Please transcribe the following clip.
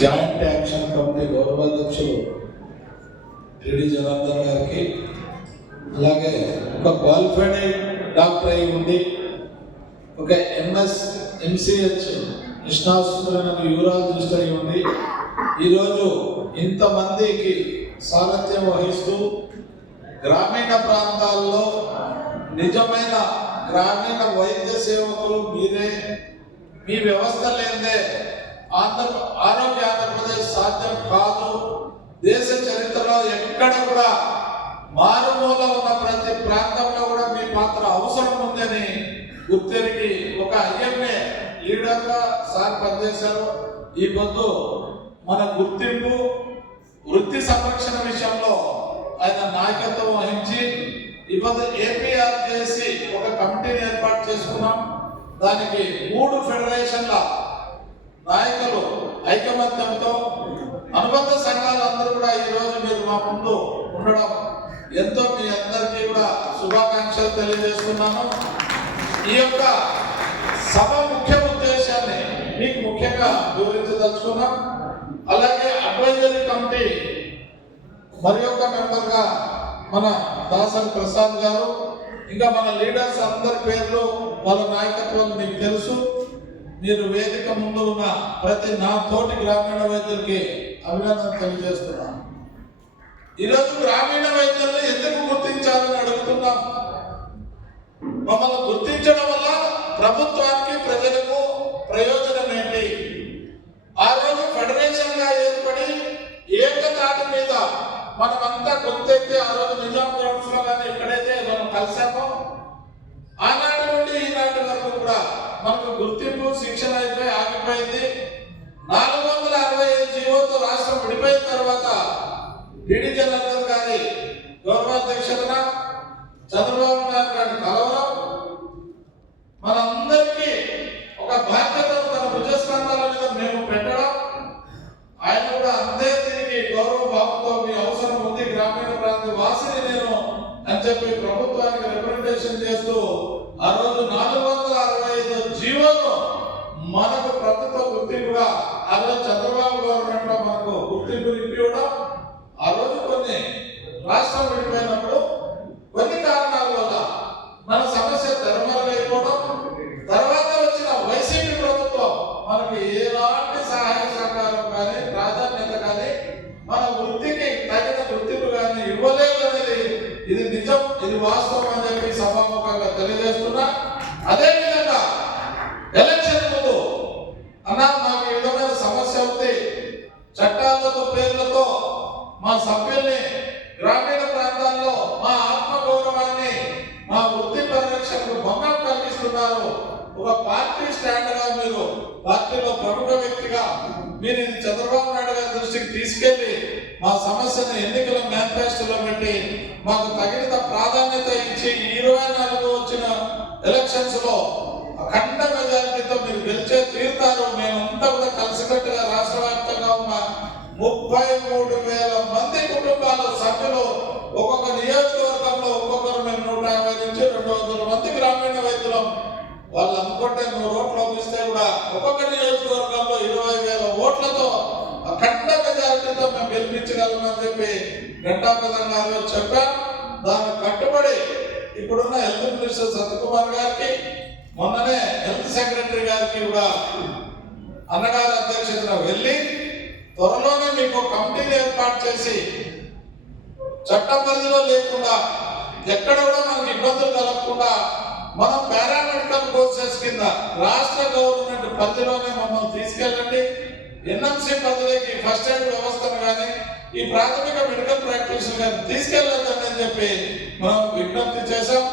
Joint action committee గౌరవాధ్యక్షులు టిడి Janardhan గారికి, అలాగే ఒక క్వాలిఫైడ్ డాక్టర్ అయి ఉండి ఒక ఎంసీహెచ్ నిష్ణాతులైన యూరాలజిస్ట్ అయి ఉండి ఈరోజు ఇంతమందికి సారథ్యం వహిస్తూ గ్రామీణ ప్రాంతాల్లో నిజమైన గ్రామీణ వైద్య సేవకులు మీరే. మీ వ్యవస్థ లేదే ఆరోగ్య ఆంధ్రప్రదేశ్ సాధ్యం కాదు. దేశ చరిత్రలో ఎక్కడ కూడా మారుమూల ఉన్న ప్రతి ప్రాంతంలో కూడా మీ పాత్ర అవసరం ఉందని గుర్తెరిగి ఒక ఐఎంఏ లీడర్గా సార్ పనిచేశారు. ఈ పొద్దు మన గుర్తింపు వృత్తి సంరక్షణ విషయంలో ఆయన నాయకత్వం వహించి ఇప్పుడు ఏపీఆర్ చేసి ఒక కమిటీని ఏర్పాటు చేసుకున్నాం. దానికి 3 ఫెడరేషన్ల నాయకులు ఐకమత్యంతో అనుబంధ సంఘాలందరూ కూడా ఈరోజు మీరు మా ముందు ఉండడం ఎంతో మీ అందరికీ కూడా శుభాకాంక్షలు తెలియజేస్తున్నాను. ఈ యొక్క సభ ముఖ్య ఉద్దేశాన్ని మీకు ముఖ్యంగా వివరించదలుచుకున్నాం. అలాగే అడ్వైజరీ కమిటీ మరి ఒక మెంబర్గా మన దాసరి ప్రసాద్ గారు, ఇంకా మన లీడర్స్ అందరి పేర్లు వాళ్ళ నాయకత్వం మీకు తెలుసు. మీరు వేదిక ముందు ఉన్న ప్రతి నా తోటి గ్రామీణ వైద్యులకి అభినందన తెలియజేస్తున్నాను. ఈరోజు గ్రామీణ వైద్యుల్ని ఎందుకు గుర్తించాలని అడుగుతున్నాం. మమ్మల్ని గుర్తించడం వల్ల ప్రభుత్వానికి ప్రజలకు ప్రయోజనం ఏంటి? ఆ రోజు ఫెడరేషన్ గా ఏర్పడి ఏకతాటి మీద మనమంతా గుర్తెత్తి ఆ రోజు నిజాం గ్రౌండ్స్ లో కానీ ఎక్కడైతే మనం కలిసామో ఆనాటి నుండి ఈనాటి వరకు కూడా మనకు గుర్తింపు శిక్షణ అయిపోయి ఆగిపోయింది. 465 జీవోతో రాష్ట్రం విడిపోయిన తర్వాత టిడి జనార్దన్ గారి గౌరవాధ్యక్షతన చంద్రబాబు నాయుడు గారి కలవరం మనందరికీ ఒక బాధ్యతను తన భుజస్కంధాల మీద మేము పెట్టడం, ఆయన కూడా అంతే తిరిగి గౌరవ భావంతో మీ అవసరం ఉంది గ్రామీణ ప్రాంత వాసిని నేను అని చెప్పి ప్రభుత్వానికి రిప్రజెంటేషన్ చేస్తూ ఆ రోజు 465 జీవోను మనకు ప్రభుత్వ గుర్తింపుగా ఆ రోజు చంద్రబాబు గవర్నమెంట్ లో మనకు గుర్తింపు ఇవ్వడం, ఆ రోజు కొన్ని రాష్ట్రం విడిపోయినప్పుడు కొన్ని కారణాల వల్ల మన సమస్య తెరమరుగైపోవడం, తర్వాత వచ్చిన వైసీపీ ప్రభుత్వం మనకి ఎలాంటి సహాయ సహకారం కానీ ప్రాధాన్యత కానీ మన వృత్తికి తగిన గుర్తింపు కానీ ఇవ్వలేదు అనేది ఇది నిజం, ఇది వాస్తవం అని చెప్పి సభాముఖంగా తెలియజేస్తున్నా. అదేవిధంగా ఎలక్షన్ ముందు అన్నా మాకు ఈ విధమైన సమస్య ఉంది, చట్టాలతో పేర్లతో మా సభ్యుల్ని గ్రామీణ ప్రాంతాల్లో మా ఆత్మగౌరవాన్ని మా వృత్తి పరిరక్షణకు భంగం కలిగిస్తున్నారు. ఒక పార్టీ స్టాండ్ గా మీరు పార్టీలో ప్రముఖ వ్యక్తిగా మీరు ఇది చంద్రబాబు నాయుడు గారి దృష్టికి తీసుకెళ్లి మా సమస్యను ఎన్నికల మేనిఫెస్టోలో పెట్టి మాకు తగిన ప్రాధాన్యత ఇచ్చి 24 వచ్చిన ఎలక్షన్స్ లో అఖండ మెజారిటీతో మీరు గెలిచే తీరుతారు. మేమంతా కూడా కలిసికట్టుగా రాష్ట్ర వ్యాప్తంగా ఉన్న 33,000 మంది కుటుంబాల సభ్యులు ఒక్కొక్క నియోజకవర్గంలో ఒక్కొక్కరు మేము 150 నుంచి 200 మంది గ్రామీణ వైద్యులం. వాళ్ళు అనుకుంటే 100 ఓట్లు పంపిస్తే కూడా ఒక్కొక్క నియోజకవర్గంలో 20,000 ఓట్లతో అఖండ మెజారిటీతో మేము గెలిపించగలమని చెప్పి ఘంటాపదంగా చెప్పాం. దానికి కట్టుబడి ఇప్పుడున్న హెల్త్ మినిస్టర్ సత్యకుమార్ గారికి, మొన్ననే హెల్త్ సెక్రటరీ గారికి కూడా అన్నగారి అధ్యక్షతన వెళ్ళి త్వరలోనే మీకు కమిటీని ఏర్పాటు చేసి చట్ట పరిధిలో లేకుండా ఎక్కడ కూడా మనకు ఇబ్బందులు కలగకుండా మనం పారామెడికల్ కోర్సెస్ కింద రాష్ట్ర గవర్నమెంట్ పరిధిలోనే మమ్మల్ని తీసుకెళ్ళండి. ఎన్ఎంసీ పరిధిలోకి ఫస్ట్ ఎయిడ్ వ్యవస్థను కానీ ఈ ప్రాథమిక మెడికల్ ప్రాక్టీస్ కానీ తీసుకెళ్ళొద్దని చెప్పి మనం విజ్ఞప్తి చేశాం.